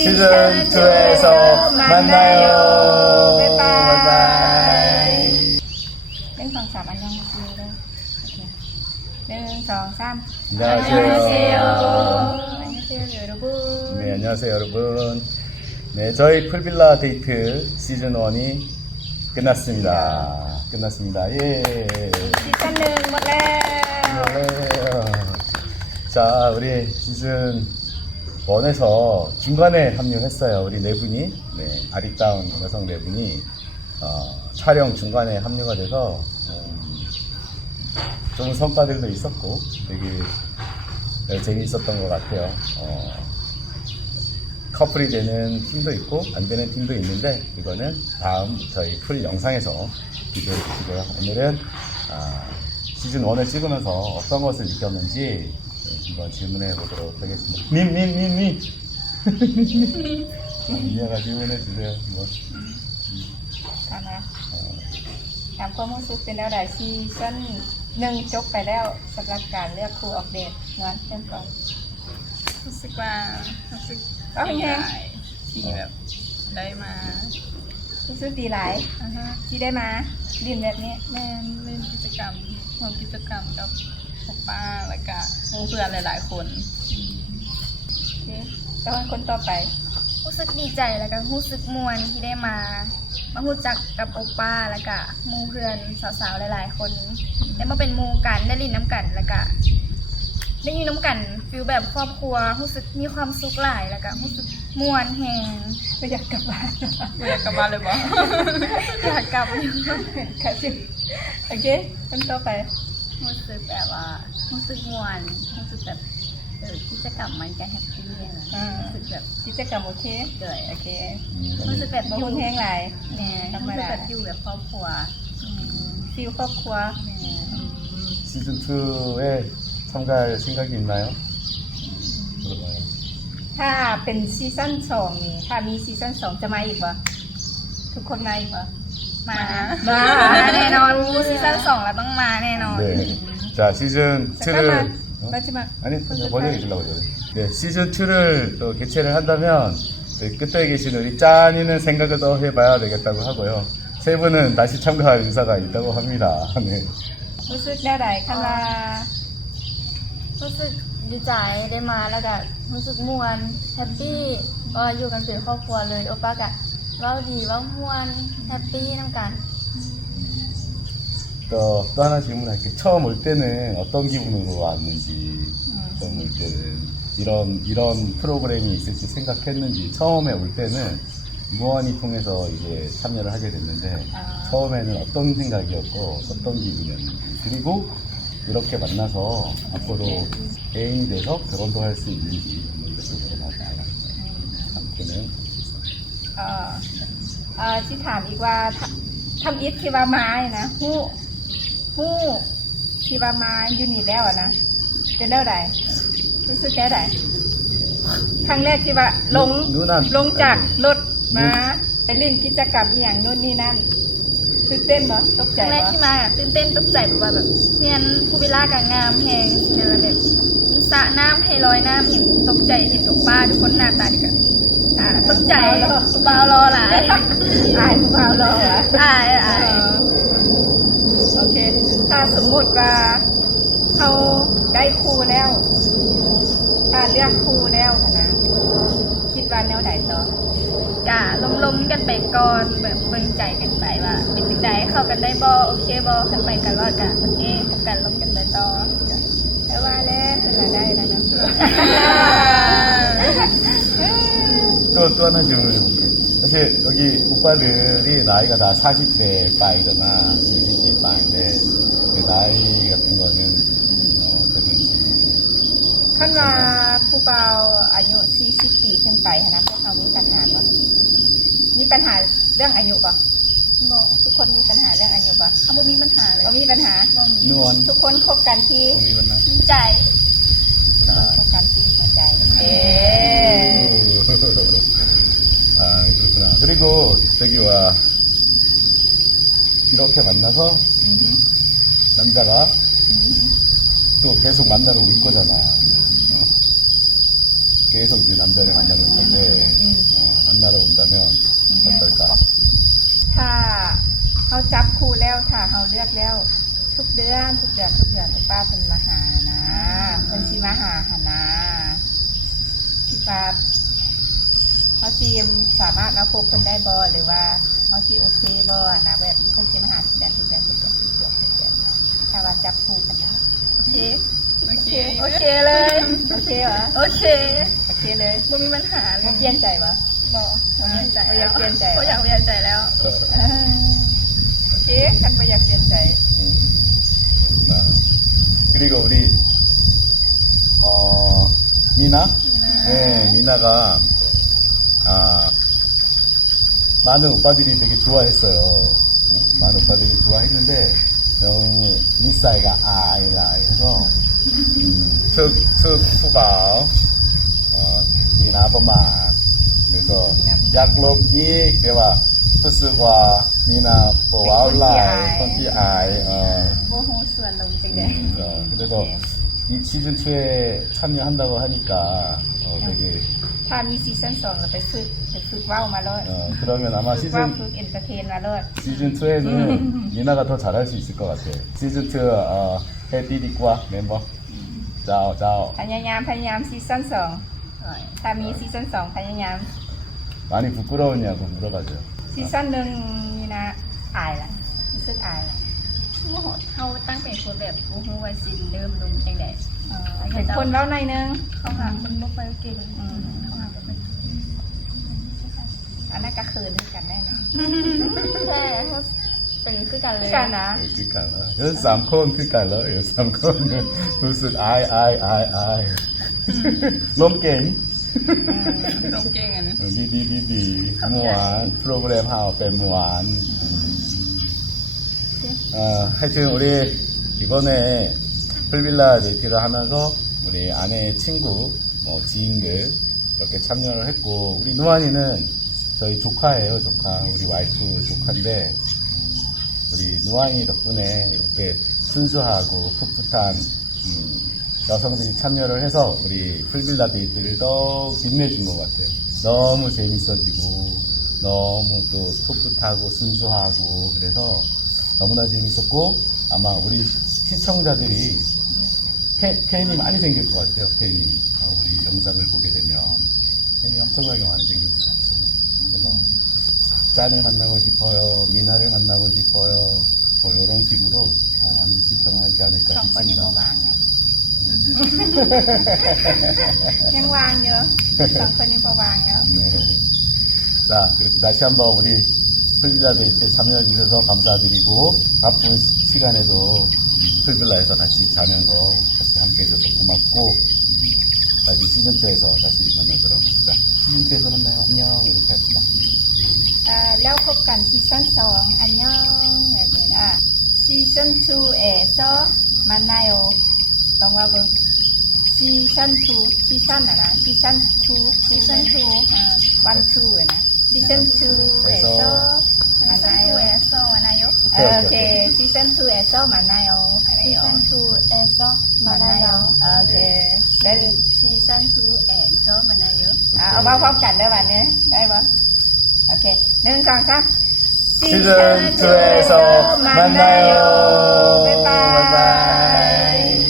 시즌 2에서 만나요. 바이바이. 1, 2, 3 안녕 하세요. 1, 2, 3 안녕하세요. 안녕하세요 여러분. 네, 안녕하세요 여러분. 네, 저희 풀빌라 데이트 시즌 1이 끝났습니다. 예. 시즌 1 หมดแล้ว 자, 우리 시즌 1에서 중간에 합류했어요. 우리 네 분이, 네, 아리따운 여성 네 분이 촬영 중간에 합류가 돼서 좋은 성과들도 있었고 되게 재미있었던 것 같아요. 커플이 되는 팀도 있고 안 되는 팀도 있는데 이거는 다음 저희 풀 영상에서 비교해 주시고요. 오늘은 시즌 1을 찍으면서 어떤 것을 느꼈는지 한번 질문해 보도록 하겠습니다. 미아가 질문해 주세요. 뭐. ถามความรู้สึกเป็นแล้วได้ซีซั่น1จบไปแล้วสำหรับการเลือกคู่ออกเดทงานเริ่มก่อน รู้สึกว่ารู้สึก ก็เป็นไง ที่แบบได้มา รู้สึกดีหลายที่ได้มาดินแบบนี้ แม่เล่นกิจกรรมร่วมกิจกรรมกับพวกป้าแล้วก็เพื่อนหลายๆคน โอเคแล้วคนต่อไป รู้สึกดีใจแล้วก็รู้สึกม่วนที่ได้มารู้จักกับโอป้าแล้วก็หมู่เพื่อนสาวๆหลายๆคนได้มาเป็นหมู่กันได้ลิ้นน้ำกันแล้วก็ได้อยู่น้ำกันฟีลแบบครอบครัวรู้สึกมีความสุขหลายแล้วก็รู้สึกม่วนแฮง ก็อยากกลับบ้าน ไม่อยากกลับบ้านเลยบ่ อยากกลับอยู่ ค่ะสิโอเคคนต่อไป รู้สึกแบบว่ารู้สึกม่วนรู้สึกแบบกิจกรรมมันก็แฮปปี้รู้สึกแบบ กิจกรรมโอเค เลยโอเค รู้สึกแบบบ่ฮู้แฮงหลาย แม่รู้สึกแบบอยู่แบบครอบครัว ฟีลครอบครัว 시즌 2에 참가할 생각이 있나요? ถ้าเป็นซีซั่น2นี่ถ้ามีซีซั่น2จะมาอีกบ่ทุกคนมาอีกบ่ มา มา แน่นอนซีซั่น2แล้วต้องมาแน่นอน 네. 자, 시즌 2를 마지막 아니, 번역해 주려고 그래. 네, 시즌 2를 또 개최를 한다면 끝에 계신 우리 짠이는 생각을 더 해봐야 되겠다고 하고요. 세 분은 다시 참가할 의사가 있다고 합니다. 네. รู้สึกแนวใดคั่นว่า รู้สึกดีใจได้มาแล้วก็รู้สึกม่วนแฮปปี้ก็อยู่กันเป็นครอบครัวเลยโอป้าก็เว้าดีเว้าม่วนแฮปปี้นำกัน 또 하나 질문할게요. 처음 올 때는 어떤 기분으로 왔는지, 처음 올 때는 이런 프로그램이 있을지 생각했는지, 처음에 올 때는 무한히 통해서 이제 참여를 하게 됐는데, 처음에는 어떤 생각이었고, 어떤 기분이었는지, 그리고 이렇게 만나서 앞으로 애인이 돼서 결혼도 할 수 있는지, 이것도 물어봐요. 아무튼 ที่ถามอีกว่าทำอิฐที่ว่าไม้นะฮู้ที่ว่ามาอยู่นี่แล้วนะเป็นแนวใดรู้สึกแค่ใดครั้งแรกที่ว่าลงจากรถมาไปเล่นกิจกรรมอีหยังโน่นนี่นั่นตื่นเต้นบ่ตกใจ ครั้งแร บ่ กที่มาตื่นเต้นตกใจเพราะว่าแบบเรียนภูวิลล่าก็งามแฮงนั่นแหละแบบมีสระน้ำให้ลอยน้ำเห็นตกใจเห็นโอป้าทุกคนหน้าตาดีกันตกใจเบารอหลาย อายผู้บ่าวรออ่ะ อาย โอเคถ้าสมมุติว่าเขาได้คู่แล้วถ้าเลือกคู่แล้วนะคิดว่าแนวใดต่อ กะล้มๆกันไปก่อนแบบเบิ่งใจกันไปว่าเป็นจังได๋เข้ากันได้บ่โอเคบ่คันไปกันรอดกะโอเคพบกันล้มกันไปต่อ แต่ว่าแล้วเป็นได้แล้วนะ 또 하나 질문을 해볼게요. 사실 여기 오빠들이 나이가 다 40대 빠이거나 20대 빠인데 그 나이 같은 거는 어떤지 คันว่าผู้บ่าวอายุ40ปีขึ้นไปนะพวกเขามีปัญหาบ่มีปัญหาเรื่องอายุบ่ บ่ ทุกคนมีปัญหาเรื่องอายุบ่ บ่มีปัญหาเลย บ่มีปัญหา 누원 ทุกคนคบกันที่ 고민은 ใจ คบกันที่หัวใจ아, 그렇구나. 그리고 저기 와 이렇게 만나서 남자가 또 계속 만나러 올 거잖아. 계속 이제 남자를 만나러 올 건데 만나러 온다면 어떨까? ถ้าเขาจับคู่แล้วถ้าเขาเลือกแล้วทุกเดือนโอป้าเป็นมาหานะเป็นสิมาหาหานะที่ป้าเขาทีมสามารถเอาพบคนได้บ่หรือว่าเขาที่โอเคบ่นะแบบคงสิมาหาทุกเดือนนะถ้าว่าจับคู่กันนะโอเค โอเค โอเคเลยโอเคเหรอ โอเค โอเคเลย บ่มีปัญหาเลย บ่เปลี่ยนใจบ่ บ่เปลี่ยนใจ บ่อยากเปลี่ยนใจ บ่อยากเปลี่ยนใจแล้ว โอเคคันบ่อยากเปลี่ยนใจ 그리고 우리 미나? 네, 미나가 많은 오빠들이 되게 좋아했어요. 많은 오빠들이 좋아했는데 너무 미사이가 아이 해서 특수바 미나 아빠마 그래서 약록이 대화 푸스과 미나 와울라이 컨티 아이 บ่ฮู้ส่วนลงจังได๋ 그래서 이 시즌 2에 참여한다고 하니까 되게 ถ้ามีซีซั่น2แล้วไปฝึกเว้ามาเลย 그러면 아마 ฝึกเว้าฝึกเอนเตอร์เทนมาเลย 시즌 2에는 미나가 더 잘할 수 있을 것 같아. 시즌 2 해띠디과 멤버. 짜오. พยายามซีซั่น2ถ้ามีซีซั่น2พยายาม 많이 부끄러웠냐고 물어봐줘요. ซีซั่น1นี่นะอายล่ะรู้สึกอายล่ะ เฮาตั้งเป็นคนแบบบ่ฮู้ว่าสิเริ่มลงจังได๋ เห็นคนเว้าหน่อยนึง เขาหาคนบ่ค่อยเก่งเขาหาบ่ค่อยเก่ง อันนั้นก็คืนด้วยกันได้นะ แต่เขาเป็นคือกันเลย กันนะ 그니까요. 여기 3콘 그니까요. 여기 3콘은 무슨 아이. 롬게임. ลงเก่งอ่ะนะ 디디디디. 무한. 프로그램 하오 뺀 무한. 하여튼 우리 이번에 풀빌라 데이트를 하면서 우리 아내의 친구, 지인들 이렇게 참여를 했고 우리 누아니는 저희 조카예요, 조카. 우리 와이프 조카인데 우리 누아니 덕분에 이렇게 순수하고 풋풋한 여성들이 참여를 해서 우리 풀빌라 데이트를 더 빛내준 것 같아요. 너무 재밌어지고 너무 또 풋풋하고 순수하고 그래서 너무나 재밌었고 아마 우리 시청자들이 팬이 많이 생길 것 같아요. 팬이 우리 영상을 보게 되면 팬이 엄청나게 많이 생길 것 같아요. 그래서 짠을 만나고 싶어요. 미나를 만나고 싶어요. 이런 식으로 많은 신청하지 않을까 สองคนนี้ 싶습니다. บ่วางนะยังวางอยู่สองคนนี้บ่วางอยู่ 네. 자, 그렇게 다시 한번 우리 풀빌라 데이트에 참여해 주셔서 감사드리고 바쁜 시간에도 풀빌라에서 같이 자면서 같이 함께 해줘서 고맙고 다시 시즌2에서 다시 만나도록 합시다. 시즌2에서 만나요. 안녕. 이렇게 합시다. แล้วพบกันซีซั่น2อันยองแบบนี้ซีซั่น2에서 만나요 ต้องว่าเบิ่งซีซั่น2ซีซั่นน่ะนะซีซั่น2 ซีซั่น2 1 2นะซีซั่น2에서 만나요 에서 만나요. 오케이. 시즌 2에서 만나요. 시즌 2에서 만나요. 오케이. 네. 시즌 2에서 만나요. เอาพร้อมกันได้ป่ะเนี่ยได้ป่ะโอเค1 2 3 시즌2에서 만나요. 바이바이.